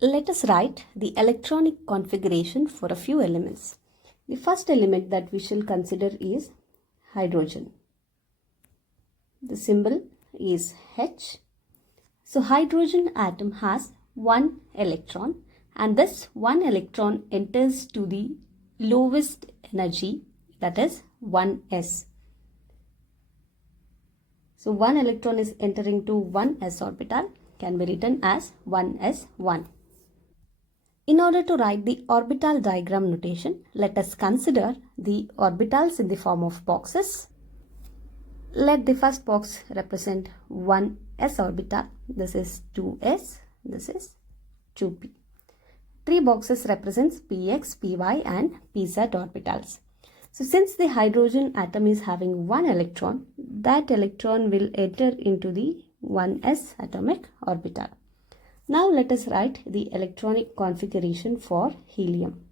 Let us write the electronic configuration for a few elements. The first element that we shall consider is hydrogen. The symbol is H. So hydrogen atom has one electron, and this one electron enters to the lowest energy, that is 1s. So one electron is entering to 1s orbital, can be written as 1s1. In order to write the orbital diagram notation, let us consider the orbitals in the form of boxes. Let the first box represent 1s orbital. This is 2s, this is 2p. Three boxes represents px, py and pz orbitals. So since the hydrogen atom is having one electron, that electron will enter into the 1s atomic orbital. Now let us write the electronic configuration for helium.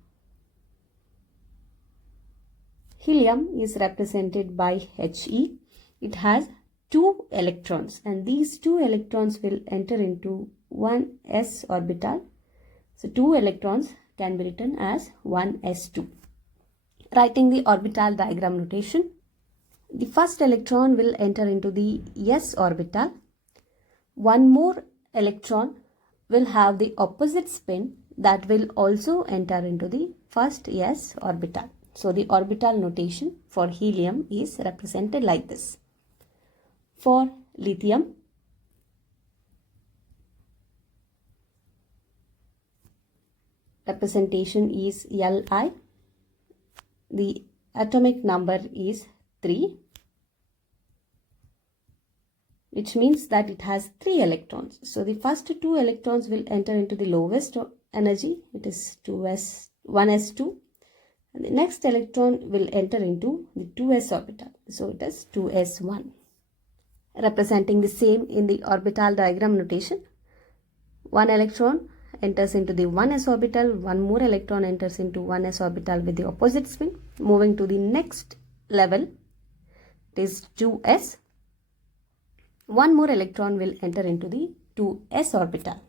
Helium is represented by He. It has two electrons, and these two electrons will enter into 1s orbital. So two electrons can be written as 1s2. Writing the orbital diagram notation, the first electron will enter into the s orbital. One more electron will have the opposite spin that will also enter into the first s orbital. So the orbital notation for helium is represented like this. For lithium, representation is Li. The atomic number is 3, which means that it has 3 electrons. So the first 2 electrons will enter into the lowest energy, it is 1s2, and the next electron will enter into the 2s orbital, so it is 2s1. Representing the same in the orbital diagram notation, one electron enters into the 1s orbital, one more electron enters into 1s orbital with the opposite spin. Moving to the next level, it is 2s. One more electron will enter into the 2s orbital.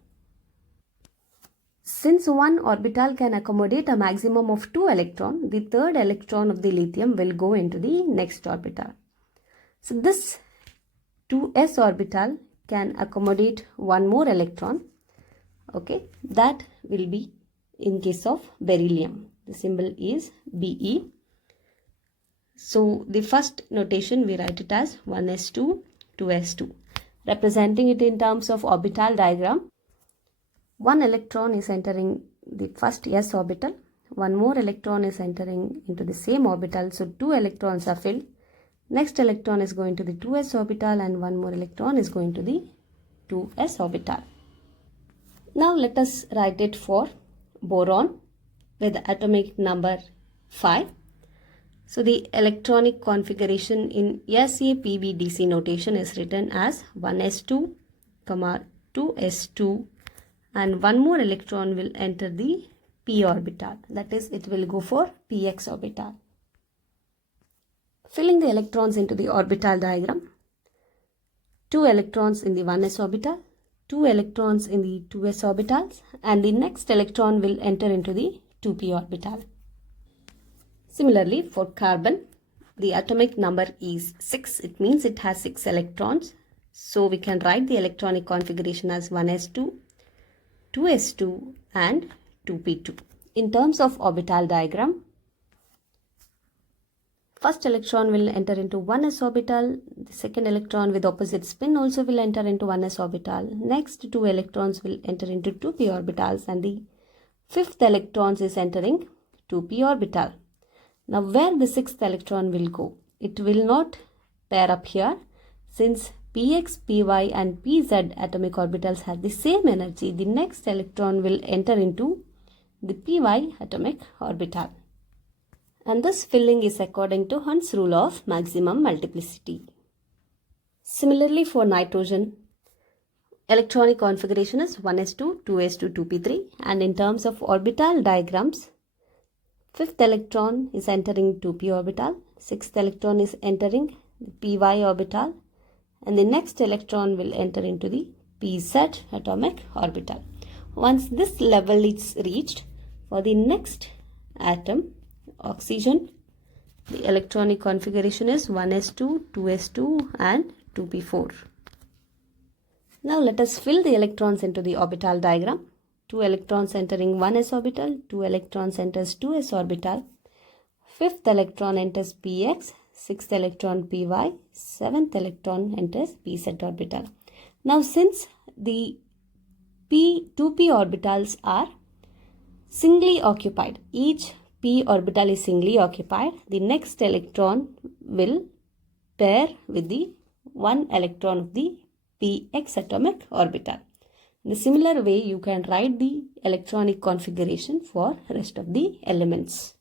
Since one orbital can accommodate a maximum of 2 electrons, the third electron of the lithium will go into the next orbital. So this 2s orbital can accommodate one more electron. Okay, that will be in case of beryllium. The symbol is Be. So the first notation we write it as 1s2, 2s2. Representing it in terms of orbital diagram, one electron is entering the first s orbital, one more electron is entering into the same orbital, so 2 electrons are filled. Next electron is going to the 2s orbital and one more electron is going to the 2s orbital. Now let us write it for boron with atomic number 5. So the electronic configuration in SAPBDC notation is written as 1s2, 2s2, and one more electron will enter the p orbital. That is, it will go for px orbital. Filling the electrons into the orbital diagram, 2 electrons in the 1s orbital, 2 electrons in the 2s orbitals, and the next electron will enter into the 2p orbital. Similarly, for carbon, the atomic number is 6. It means it has 6 electrons. So we can write the electronic configuration as 1s2, 2s2 and 2p2. In terms of orbital diagram, first electron will enter into 1s orbital. The second electron with opposite spin also will enter into 1s orbital. Next 2 electrons will enter into 2p orbitals, and the fifth electron is entering 2p orbital. Now where the sixth electron will go? It will not pair up here, since px, py and pz atomic orbitals have the same energy. The next electron will enter into the py atomic orbital. And this filling is according to Hund's rule of maximum multiplicity. Similarly, for nitrogen, electronic configuration is 1s2, 2s2, 2p3, and in terms of orbital diagrams, fifth electron is entering 2p orbital, sixth electron is entering the py orbital, and the next electron will enter into the pz atomic orbital. Once this level is reached, for the next atom, oxygen, the electronic configuration is 1s2, 2s2 and 2p4. Now let us fill the electrons into the orbital diagram. 2 electrons entering 1s orbital, 2 electrons enters 2s orbital, 5th electron enters px, 6th electron py, 7th electron enters pz orbital. Now since the 2p orbitals are singly occupied, each p orbital is singly occupied, the next electron will pair with the one electron of the px atomic orbital. In a similar way, you can write the electronic configuration for rest of the elements.